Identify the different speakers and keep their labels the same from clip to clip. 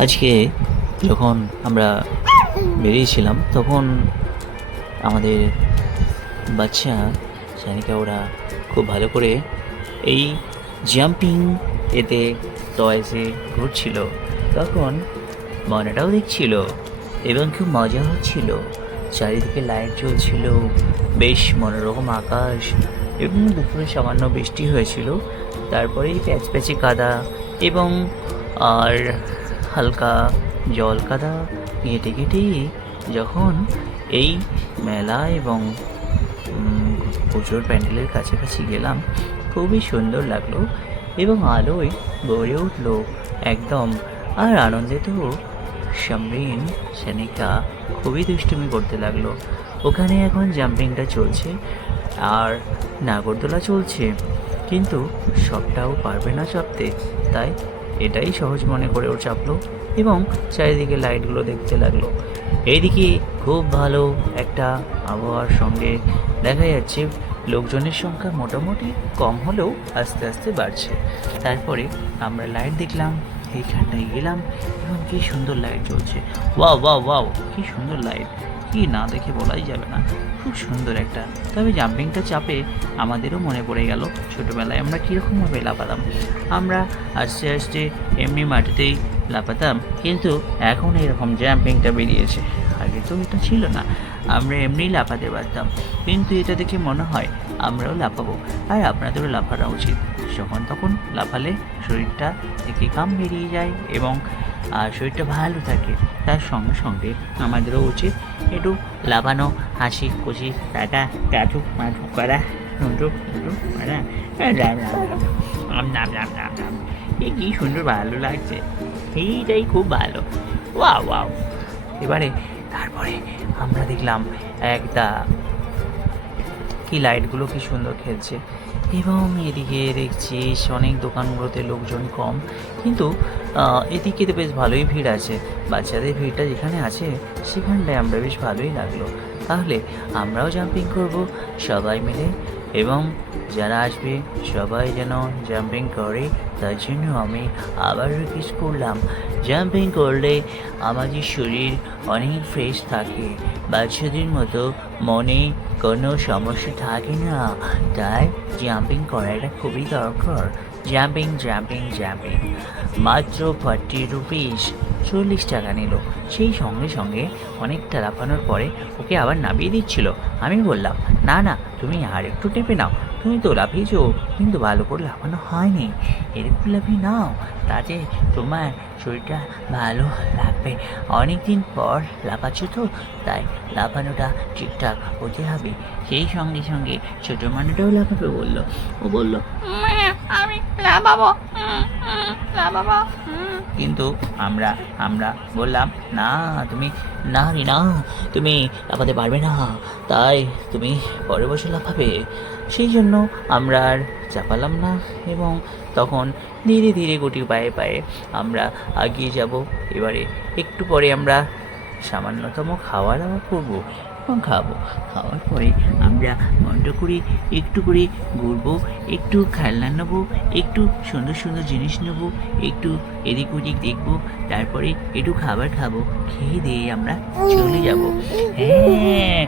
Speaker 1: আজকে যখন আমরা বেরিয়েছিলাম, তখন আমাদের বাচ্চা সানিকা, ওরা খুব ভালো করে এই জাম্পিং এতে টয়েসে ঘুরছিল। তখন মনাটাও দেখছিল এবং খুব মজা হচ্ছিল। চারিদিকে লাইট জ্বলছিল, বেশ মনোরকম আকাশ এবং দুপুরে সামান্য বৃষ্টি হয়েছিল। তারপরেই প্যাচ প্যাচে কাদা এবং আর হালকা জল কাদা, ঘেটে ঘেটেই যখন এই মেলা এবং পুজোর প্যান্ডেলের কাছাকাছি গেলাম, খুবই সুন্দর লাগল এবং আলোয় গড়ে উঠল একদম আর আনন্দে তো সমরিন সেনিকা খুবই দুষ্টুমি করতে লাগল। ওখানে এখন জাম্পিংটা চলছে আর নাগরদোলা চলছে, কিন্তু সবটাও পারবে না চাপতে, তাই এটাই সহজ মনে করে ও চাপলো এবং চারিদিকে লাইটগুলো দেখতে লাগল। এইদিকে খুব ভালো একটা আবহাওয়ার সঙ্গে দেখা যাচ্ছে, লোকজনের সংখ্যা মোটামুটি কম হলেও আস্তে আস্তে বাড়ছে। তারপরে আমরা লাইট দেখলাম, এইখানটায় গেলাম এবং কি সুন্দর লাইট জ্বলছে। ওয়াও ওয়াও ওয়াও, কি সুন্দর লাইট। কি না দেখে বলাই যাবে না। খুব সুন্দর একটা। তবে জাম্পিংটা চাপে আমাদেরও মনে পড়ে গেল ছোটোবেলায় আমরা কীরকমভাবে লাফাতাম। আমরা আস্তে আস্তে এমনি মাটিতেই লাফাতাম, কিন্তু এখন এরকম জাম্পিংটা বেরিয়েছে। আগে তো এটা ছিল না, আমরা এমনি লাফাতে পারতাম। কিন্তু এটা দেখে মনে হয় আমরাও লাফাবো, আর আপনাদেরও লাফানো উচিত। যখন তখন লাফালে শরীরটা থেকে কাম বেরিয়ে যায় এবং শরীরটা ভালো থাকে। তার সঙ্গে সঙ্গে আমাদেরও উচিত একটু লাফানো, হাসি খুশি টাকা টাটু মাটু করা নুটু নুটু করা, রাম রাম রাম রাম নাম নাম নাম নাম এ কি সুন্দর ভালো লাগছে। এইটাই খুব ভালো। Wow wow. এবারে তারপরে আমরা দেখলাম একটা, কি লাইটগুলো কি সুন্দর খেলছে। এবং এদিকে দেখছি অনেক দোকানগুলোতে লোকজন কম। কিন্তু এদিকে তো বেশ ভালোই ভিড় আছে। বাচ্চাদের ভিড়টা যেখানে আছে, সেখানটায় আমরা বেশ ভালোই লাগল। তাহলে আমরাও জাম্পিং করব। সবাই মিলে এবং যারা আসবে, সবাই যেন জাম্পিং করে, তার জন্য আমি আবার রিকোয়েস্ট করলাম। জাম্পিং করলে আমাদের শরীর অনেক ফ্রেশ থাকে। বাচ্চাদের মতো মনে কোনো সমস্যা থাকে না। তাই জাম্পিং করাটা খুবই দরকার। জাম্পিং জাম্পিং জাম্পিং মাত্র ফর্টি রুপিস চল্লিশ টাকা নিল। সেই সঙ্গে সঙ্গে অনেকটা লাফানোর পরে ওকে আবার নামিয়ে দিচ্ছিল। আমি বললাম, না না, তুমি আর একটু টেপে নাও। তুমি তো লাফিয়েছ, কিন্তু ভালো করে লাফানো হয়নি। এরকম লাফিয়ে নাও, তাতে তোমার শরীরটা ভালো লাগবে। অনেক দিন পর লাফাচ্ছ তো, তাই লাফানোটা ঠিকঠাক হতে হবে। সেই সঙ্গে সঙ্গে ছোটো মানুষটাও লাফাবে বলল। ও বলল
Speaker 2: আমি লাফাবো লাফাবো
Speaker 1: কিন্তু আমরা আমরা বললাম, না, তুমি, না রে, না, তুমি লাফাতে পারবে না। তাই তুমি পরে বসে লাফাবে। সেই জন্য আমরা আর চাপালাম না এবং তখন ধীরে ধীরে গুটি পায়ে পায়ে আমরা এগিয়ে যাব। এবারে একটু পরে আমরা সামান্যতম খাওয়া দাওয়া করব এবং খাব। খাওয়ার পরে আমরা মন্ড করে একটু করে ঘুরবো, একটু খেলনা নেব, একটু সুন্দর সুন্দর জিনিস নেব, একটু এদিক ওদিক দেখব, তারপরে একটু খাবার খাব, খেয়ে দিয়ে আমরা চলে যাব। হ্যাঁ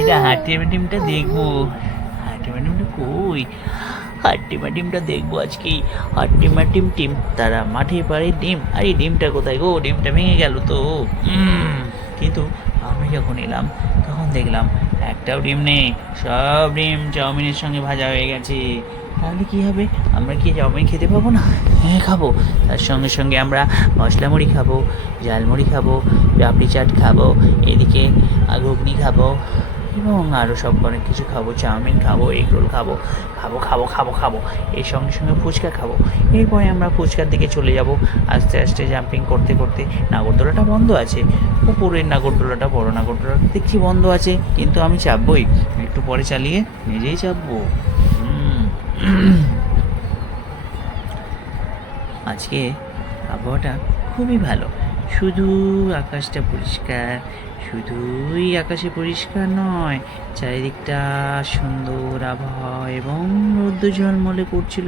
Speaker 1: এটা হাট্টি টিমটা দেখব। হাট্টি টিমটা কই? হাট্টি টিমটা দেখব আজকে। হাট্টি টিম টিম তারা মাঠে পারে ডিম, আরে ডিমটা কোথায় গো? ডিমটা ভেঙে গেল তো। কিন্তু আমি যখন এলাম, তখন দেখলাম একটাও ডিম নেই। সব ডিম চাউমিনের সঙ্গে ভাজা হয়ে গেছে। তাহলে কী হবে? আমরা কি চাউমিন খেতে পাবো না? হ্যাঁ খাব। তার সঙ্গে সঙ্গে আমরা মশলা মুড়ি খাব, ঝালমুড়ি খাব, পাপড়ি চাট খাব, এদিকে ঘুগনি খাব। এবং আরও সব অনেক কিছু খাব, চাউমিন খাব এগ রোল খাব খাব খাব খাব খাব এর সঙ্গে সঙ্গে ফুচকা খাব। এরপরে আমরা ফুচকার দিকে চলে যাব, আস্তে আস্তে জাম্পিং করতে করতে নাগরদোলাটা বন্ধ আছে। উপরের নাগরদোলাটা, বড় নাগরদোলাটা দেখছি বন্ধ আছে, কিন্তু আমি চাপবই। একটু পরে চালিয়ে নিজেই চাপবো। আজকে আবহাওয়াটা খুবই ভালো। শুধু আকাশটা পরিষ্কার শুধুই আকাশে পরিষ্কার নয় চারিদিকটা সুন্দর আবহাওয়া এবং রৌদ্র ঝলমলে করছিল